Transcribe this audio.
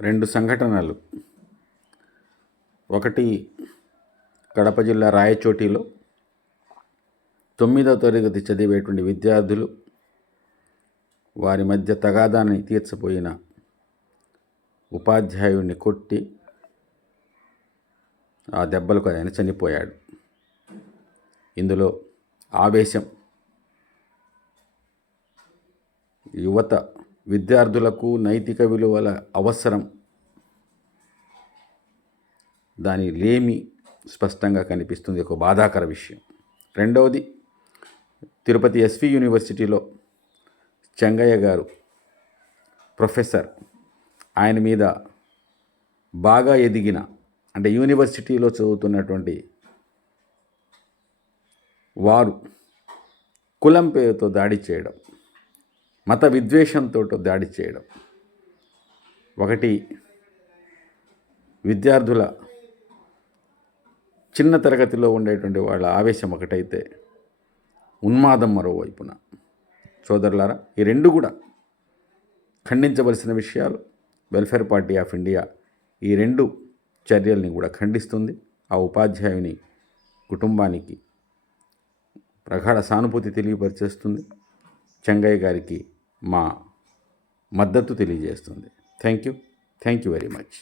రెండు సంఘటనలు. ఒకటి కడప జిల్లా రాయచోటిలో 9వ తరగతి చదివేటువంటి విద్యార్థులు వారి మధ్య తగాదాన్ని తీర్చబోయిన ఉపాధ్యాయుడిని కొట్టి ఆ దెబ్బలకు ఆయన చనిపోయాడు. ఇందులో ఆవేశం, యువత విద్యార్థులకు నైతిక విలువల అవసరం, దాని లేమి స్పష్టంగా కనిపిస్తుంది. ఒక బాధాకర విషయం. రెండవది, తిరుపతి ఎస్వి యూనివర్సిటీలో చెంగయ్య గారు ప్రొఫెసర్, ఆయన మీద బాగా ఎదిగిన, అంటే యూనివర్సిటీలో చదువుతున్నటువంటి వారు కులం పేరుతో దాడి చేయడం, మత విద్వేషంతో దాడి చేయడం, ఒకటి విద్యార్థుల చిన్న తరగతిలో ఉండేటువంటి వాళ్ళ ఆవేశం ఒకటైతే, ఉన్మాదం మరోవైపున. సోదరులారా, ఈ రెండు కూడా ఖండించవలసిన విషయాలు. వెల్ఫేర్ పార్టీ ఆఫ్ ఇండియా ఈ రెండు చర్యల్ని కూడా ఖండిస్తుంది. ఆ ఉపాధ్యాయుని కుటుంబానికి ప్రగాఢ సానుభూతి తెలియపరిచేస్తుంది. చెంగయ్య గారికి మా మద్దతు తెలియజేస్తుంది. Thank you very much.